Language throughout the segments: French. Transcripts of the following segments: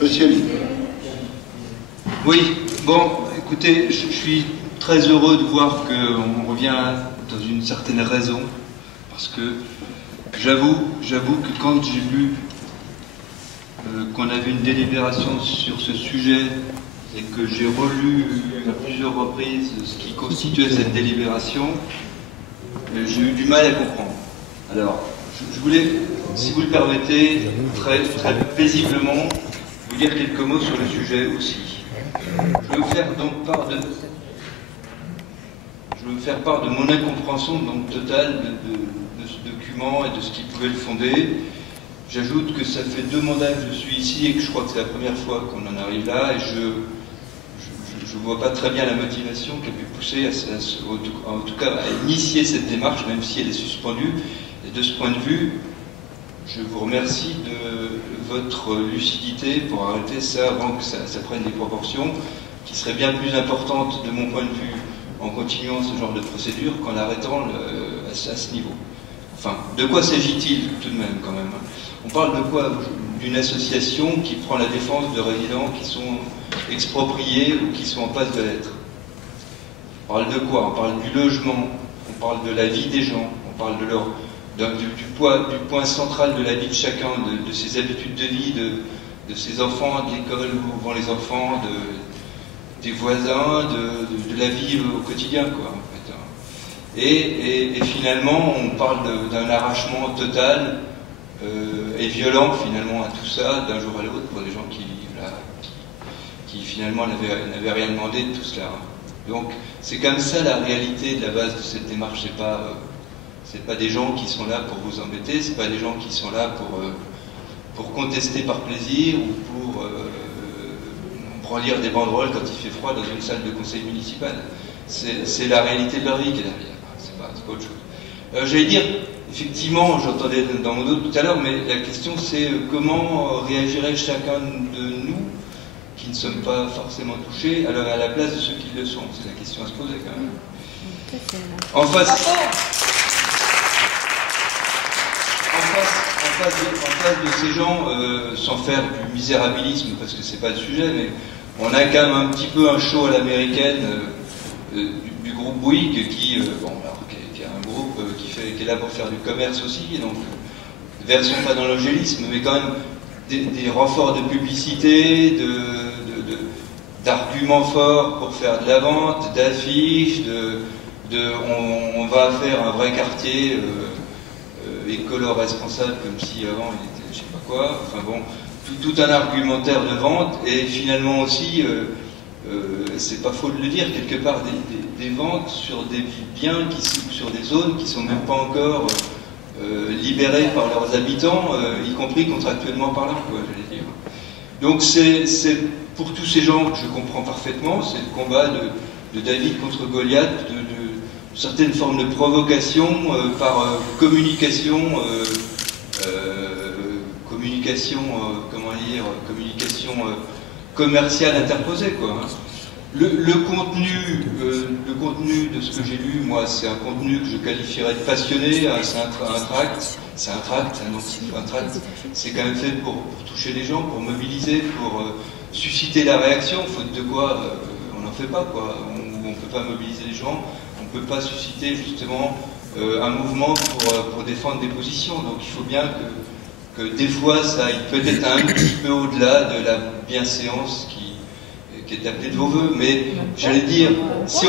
Monsieur Lee. Oui, bon, écoutez, je suis très heureux de voir qu'on revient dans une certaine raison, parce que j'avoue que quand j'ai lu qu'on avait une délibération sur ce sujet et que j'ai relu à plusieurs reprises ce qui constituait cette délibération, j'ai eu du mal à comprendre. Alors, je voulais, si vous le permettez, très paisiblement, vous dire quelques mots sur le sujet aussi. Je vais vous faire donc part de mon incompréhension donc totale de ce document et de ce qui pouvait le fonder. J'ajoute que ça fait 2 mandats que je suis ici et que je crois que c'est la première fois qu'on en arrive là, et je ne vois pas très bien la motivation qui a pu pousser en tout cas à initier cette démarche, même si elle est suspendue. Et de ce point de vue, je vous remercie de votre lucidité pour arrêter ça avant que ça prenne des proportions qui seraient bien plus importantes de mon point de vue en continuant ce genre de procédure qu'en l'arrêtant à ce niveau. Enfin, de quoi s'agit-il tout de même quand même? On parle de quoi? D'une association qui prend la défense de résidents qui sont expropriés ou qui sont en passe de l'être. On parle de quoi? On parle du logement, on parle de la vie des gens, on parle du point central de la vie de chacun, de ses habitudes de vie, de ses enfants, de l'école où vont les enfants, des voisins, de la vie au quotidien, quoi, en fait. Et finalement, on parle d'un arrachement total et violent, finalement, à tout ça, d'un jour à l'autre, pour des gens qui finalement n'avaient rien demandé de tout cela. Donc, c'est comme ça la réalité de la base de cette démarche. C'est pas des gens qui sont là pour vous embêter, c'est pas des gens qui sont là pour contester par plaisir ou pour brandir des banderoles quand il fait froid dans une salle de conseil municipal. C'est la réalité de leur vie qui est derrière, c'est pas autre chose. J'allais dire, effectivement, j'entendais dans mon dos tout à l'heure, mais la question c'est comment réagirait chacun de nous qui ne sommes pas forcément touchés à la place de ceux qui le sont. C'est la question à se poser quand même. En face de ces gens, sans faire du misérabilisme, parce que c'est pas le sujet, mais on a quand même un petit peu un show à l'américaine du groupe Bouygues qui est un groupe qui est là pour faire du commerce aussi, donc versons pas dans l'angélisme, mais quand même des renforts de publicité, d'arguments forts pour faire de la vente, d'affiches, on va faire un vrai quartier écolo responsable comme si avant il était je sais pas quoi, enfin bon, tout un argumentaire de vente, et finalement aussi, c'est pas faux de le dire, quelque part des ventes sur des biens, sur des zones qui sont même pas encore libérées par leurs habitants, y compris contractuellement parlant, quoi, j'allais dire. Donc c'est pour tous ces gens que je comprends parfaitement, c'est le combat de David contre Goliath, de certaines formes de provocation par communication commerciale interposée, quoi. Le contenu de ce que j'ai lu, moi, c'est un contenu que je qualifierais de passionné. C'est un tract, c'est quand même fait pour toucher les gens, pour mobiliser, pour susciter la réaction, faute de quoi on n'en fait pas, quoi. On ne peut pas mobiliser les gens, on ne peut pas susciter justement un mouvement pour défendre des positions. Donc il faut bien que des fois ça aille peut-être un petit peu au-delà de la bienséance qui est appelée de vos voeux. Mais j'allais dire, si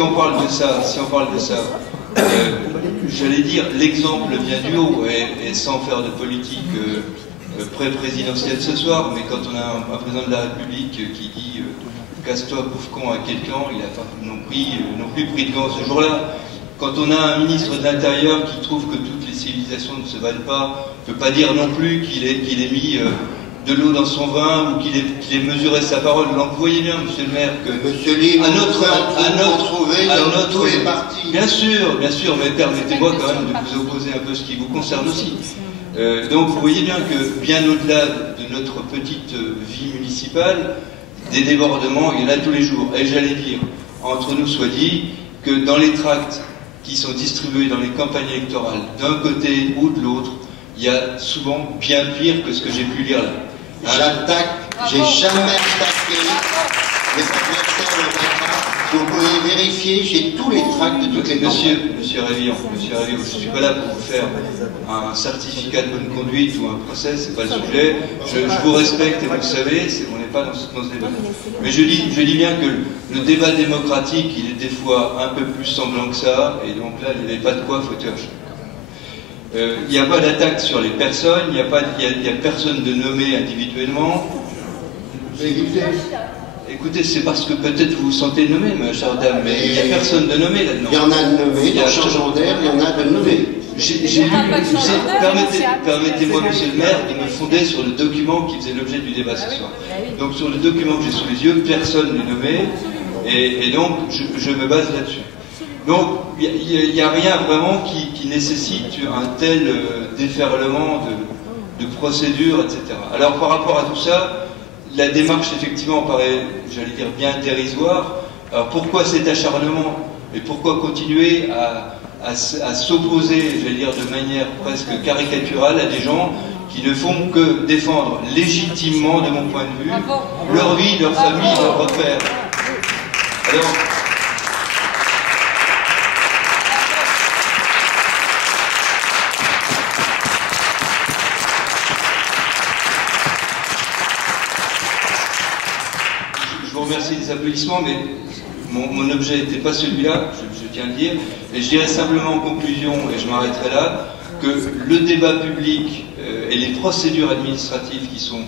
on parle de ça, j'allais dire, l'exemple vient du haut, et sans faire de politique pré-présidentielle ce soir, mais quand on a un président de la République qui dit casse-toi pauvre con à quelqu'un, il n'a pas non plus pris de gants ce jour-là. Quand on a un ministre de l'Intérieur qui trouve que toutes les civilisations ne se valent pas, ne peut pas dire non plus qu'il ait mis de l'eau dans son vin ou qu'il ait mesuré sa parole. Donc vous voyez bien, monsieur le maire, que monsieur Lee, à notre tous les partis. Bien sûr, mais permettez-moi quand même de vous opposer un peu ce qui vous concerne aussi. Donc vous voyez bien que bien au-delà de notre petite vie municipale, des débordements, il y en a tous les jours. Et j'allais dire, entre nous soit dit, que dans les tracts qui sont distribués dans les campagnes électorales, d'un côté ou de l'autre, il y a souvent bien pire que ce que j'ai pu lire là. J'ai jamais attaqué les adversaires de Dakar. Vous pouvez vérifier, j'ai tous les tracts de toutes les Monsieur Révillon, je ne suis pas là pour vous faire un certificat de bonne conduite ou un procès, c'est pas le sujet. Je vous respecte et vous le savez, on n'est pas dans ce débat. Mais je dis bien que le débat démocratique, il est des fois un peu plus sanglant que ça, et donc là, il n'y avait pas de quoi foutre un chat. Il n'y a pas d'attaque sur les personnes, il n'y a personne de nommé individuellement. Écoutez, c'est parce que peut-être vous vous sentez nommé, ma chère dame, mais il n'y a personne de nommé là-dedans. Il y en a de nommé, dans Changeant d'air, il y en a de nommé. Permettez-moi, monsieur le maire, de me fonder sur le document qui faisait l'objet du débat ce soir. Donc sur le document que j'ai sous les yeux, personne n'est nommé, et donc je me base là-dessus. Donc il n'y a rien vraiment qui nécessite un tel déferlement de procédures, etc. Alors par rapport à tout ça, la démarche effectivement paraît, j'allais dire, bien dérisoire. Alors pourquoi cet acharnement? Et pourquoi continuer à s'opposer, j'allais dire, de manière presque caricaturale à des gens qui ne font que défendre légitimement, de mon point de vue, leur vie, leur famille, leurs repères. Alors, je vous remercie des applaudissements, mais mon objet n'était pas celui-là, je tiens à le dire, et je dirais simplement en conclusion, et je m'arrêterai là, que le débat public et les procédures administratives qui sont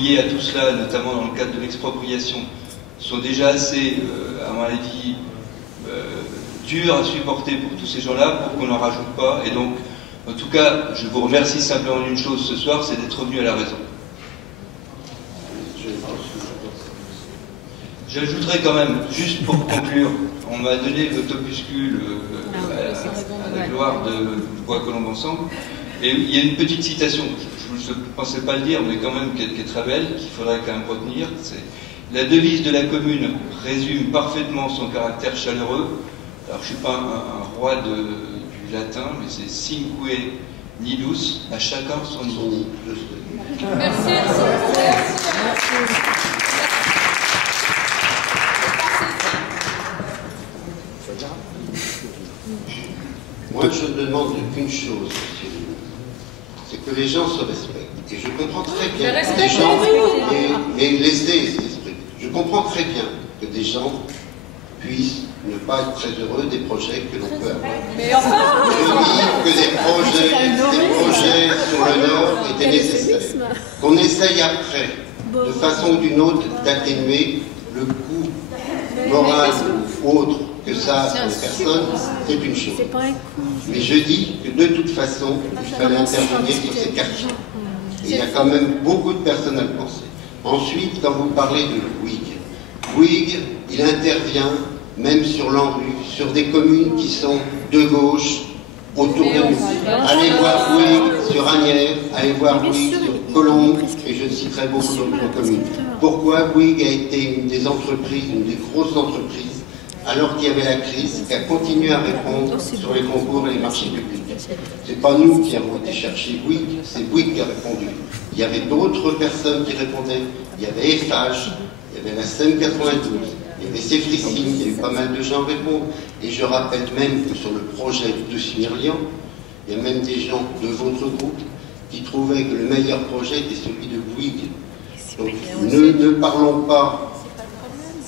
liées à tout cela, notamment dans le cadre de l'expropriation, sont déjà assez, à mon avis, durs à supporter pour tous ces gens-là, pour qu'on n'en rajoute pas. Et donc, en tout cas, je vous remercie simplement d'une chose ce soir, c'est d'être revenu à la raison. J'ajouterai quand même, juste pour conclure, on m'a donné votre opuscule à la gloire de Bois Colombes Ensemble, et il y a une petite citation, je ne pensais pas le dire, mais quand même qui est très belle, qu'il faudrait quand même retenir. C'est: la devise de la commune résume parfaitement son caractère chaleureux. Alors je ne suis pas un roi du latin, mais c'est Cinque Nidus, à chacun son nid. Merci. Moi, je ne demande qu'une chose, c'est que les gens se respectent. Et je comprends très bien que des gens, mais laissez, je comprends très bien que des gens puissent ne pas être très heureux des projets que l'on peut avoir. Je dis que des projets sur le Nord étaient nécessaires. Qu'on essaye après, de façon ou d'une autre, d'atténuer le coût moral ou autre que ça a sur les personnes, c'est une chose. Mais je dis que de toute façon, il fallait intervenir sur ces quartiers. Et il y a quand même beaucoup de personnes à le penser. Ensuite, quand vous parlez de Bouygues, il intervient même sur l'ANRU, sur des communes qui sont de gauche autour de nous. Allez voir Bouygues sur Asnières, allez voir Bouygues sur Colombes, et je citerai beaucoup d'autres communes. Pourquoi Bouygues a été une des entreprises, une des grosses entreprises, alors qu'il y avait la crise, qui a continué à répondre sur les concours et les marchés publics. C'est pas nous qui avons été chercher Bouygues, c'est Bouygues qui a répondu. Il y avait d'autres personnes qui répondaient, il y avait EFAGE, il y avait la SEM 92, il y avait Cefricine, il y a eu pas mal de gens répondre. Et je rappelle même que sur le projet de Smyrlian, il y a même des gens de votre groupe qui trouvaient que le meilleur projet était celui de Bouygues. Donc ne parlons pas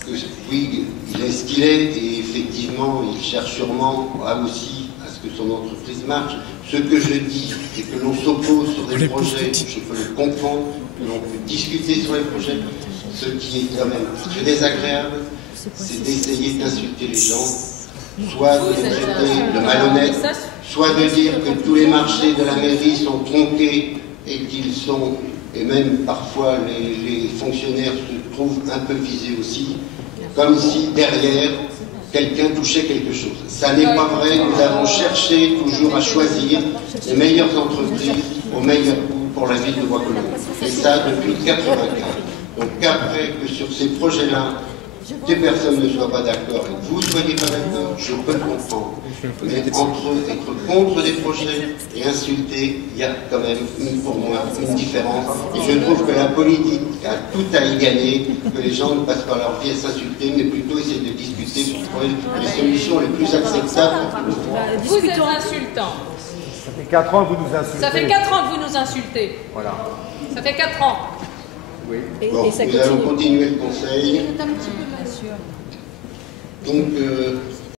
que Bouygues, il est ce qu'il est, et effectivement, il cherche sûrement aussi à ce que son entreprise marche. Ce que je dis, c'est que l'on s'oppose sur des projets, je peux le comprendre, que l'on peut discuter sur les projets. Ce qui est quand même très désagréable, c'est d'essayer d'insulter les gens, soit de les traiter de malhonnêtes, soit de dire que tous les marchés de la mairie sont tronqués et qu'ils sont, et même parfois les fonctionnaires se trouvent un peu visés aussi, comme si derrière quelqu'un touchait quelque chose. Ça n'est pas vrai, nous avons cherché toujours à choisir les meilleures entreprises au meilleur coût pour la ville de Bois Colombes. Et ça depuis 1984. Donc après que sur ces projets-là, des personnes ne soient pas d'accord et que vous ne soyez pas d'accord, je peux le comprendre. Mais entre être contre des projets et insulter, il y a quand même, pour moi, une différence. Et je trouve que la politique a tout à y gagner, que les gens ne passent pas leur vie à s'insulter, mais plutôt essayer de discuter pour trouver les solutions les plus acceptables. Vous êtes insultant. Ça fait 4 ans que vous nous insultez. Ça fait 4 ans que vous nous insultez. Voilà. Ça fait 4 ans. Oui. Bon, nous allons continuer le conseil. Donc,